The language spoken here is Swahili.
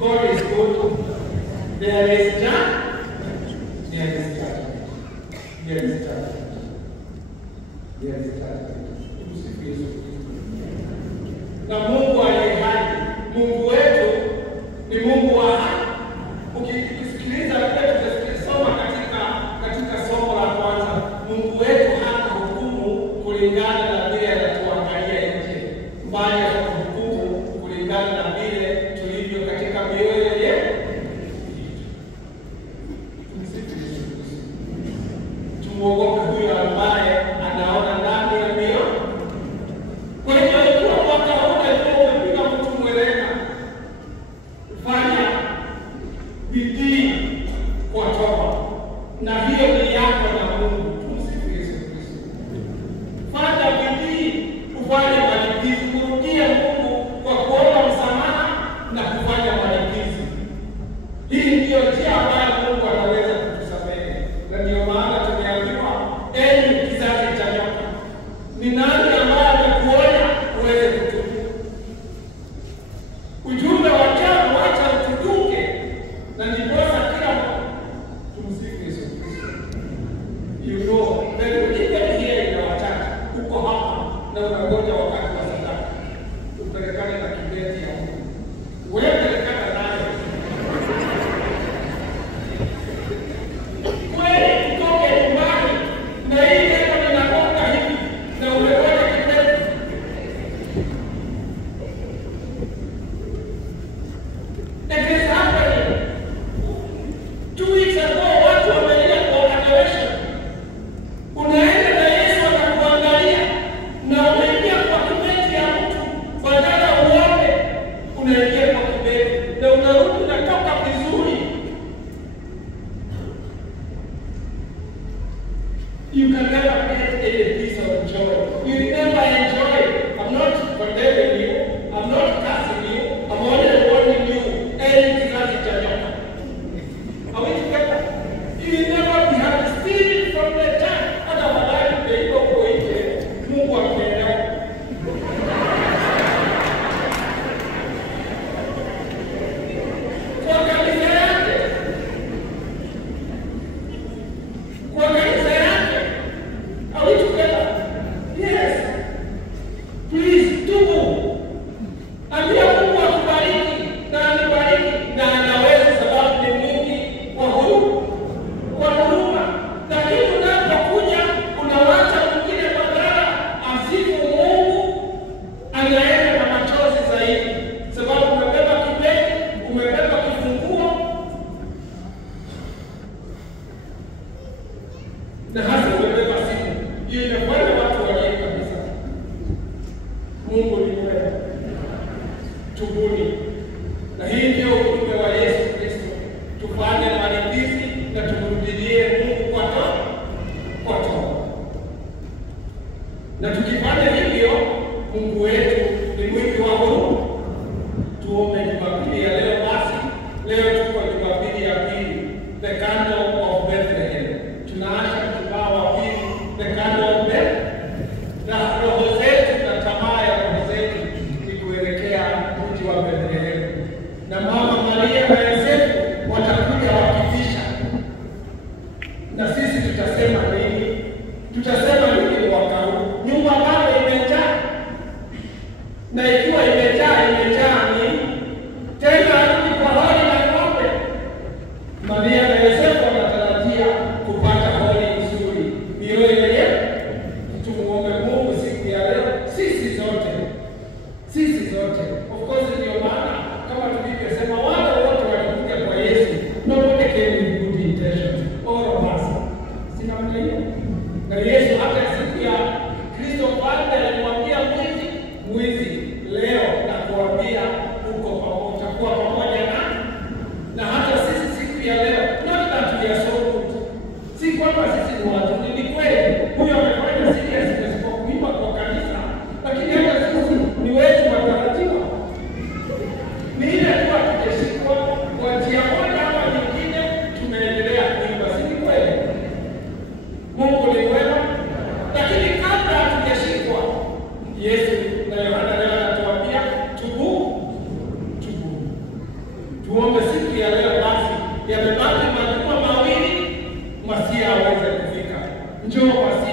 God is good. There is judgment. There is judgment. There is judgment. There is judgment. Tumsifu Yesu Kristo. Na Mungu aliye hai, Mungu wetu ni Mungu wa haki. Ukisikiliza soma katika somo la kwanza, Mungu wetu hana hukumu kulingana na vile anatuangalia nje, bali anahukumu kulingana na vile tulivyo katika mioyo yetu. Tumuogope huyo ambaye anaona ndani ya mioyo. Kwa hiyo ikiwa mwaka huu umepiga mtu mweleka, fanya bidii kwa toba, na hiyo ni yako na Mungu. Tumsifu Yesu Kristo. Fanya bidii ufanye malipizi, kurudie Mungu kwa kuomba msamaha na kufanya malipizi. Hii ndiyo njia ambayo Mungu anaweza kutusamehe, na ndio maana tumeambiwa, enyi kizazi cha nyoka, ni nani ambaye amekuonya uweze kutubu? Ujumbe wa ajabu, acha utuduke, na ndiposa kila tumsifu Yesu Kristo. You know, even here in our church, uko hapa na unangoja wakati wa sadaka, upelekane na kibeti ya Mungu. Wewe pelekana nayo. Kweli utoke nyumbani na hii neno linagonga hivi na umegoja kibeti. That is happening. 2 weeks ago, watu wamelia kwa graduation. Unaenda na Yesu anakuangalia na unaingia kwa kibeti ya mtu, badala uombe, unaingia kwa kibeti na unarudi unatoka vizuri. You can never get any peace of joy. You never enjoy it. I'm not condemning you. I'm not cursing you. I'm only warning you. Any kizazi cha nyoka. Are we together? You will never be happy. Stealing from the time. Hata wadai mpeiko kuoite. Mungu akielewa. Kwa kanisa yake. Kwa kanisa yake. Are we together? Yes. Please, tubu. Ambia Mungu akubariki na anibariki na anaweza, sababu ni mwingi wa huruma. Lakini unapokuja unawacha mwingine badala asifu Mungu, anaenda na machozi zaidi, sababu umebeba kibeti, umebeba kifunguo, na hasa umebeba simu. Hiyo inafanya watu walie kabisa. Mungu ni mwema. Tubuni. Na hii ndio ujumbe wa Yesu Kristo. Tufanye malipizi na tumrudilie Mungu kwa toba. Na tukifanya hivyo, Mungu wetu ni mwingi wa huruma. Tuombe Jumapili ya leo basi. Leo tuko Jumapili ya pili, the candle of Bethlehem. Tunaasha kibao wa pili, the candle of Bethlehem. Na roho zetu na tamaa ya roho zetu ni kuelekea mji wa Bethlehem. Na Mama Maria na Yosefu watakuja wakifisha. Na sisi tutasema nini? Tutasema nini mwaka huu? Nyumba bado imejaa. Na ikiwa imejaa nini? Tena arudi kwa holi na ng'ombe. Maria na Yosefu wanatarajia kupata holi nzuri. Mioyo yenyewe. Tumuombe Mungu siku ya leo, sisi zote. Of course ndio maana njoo basi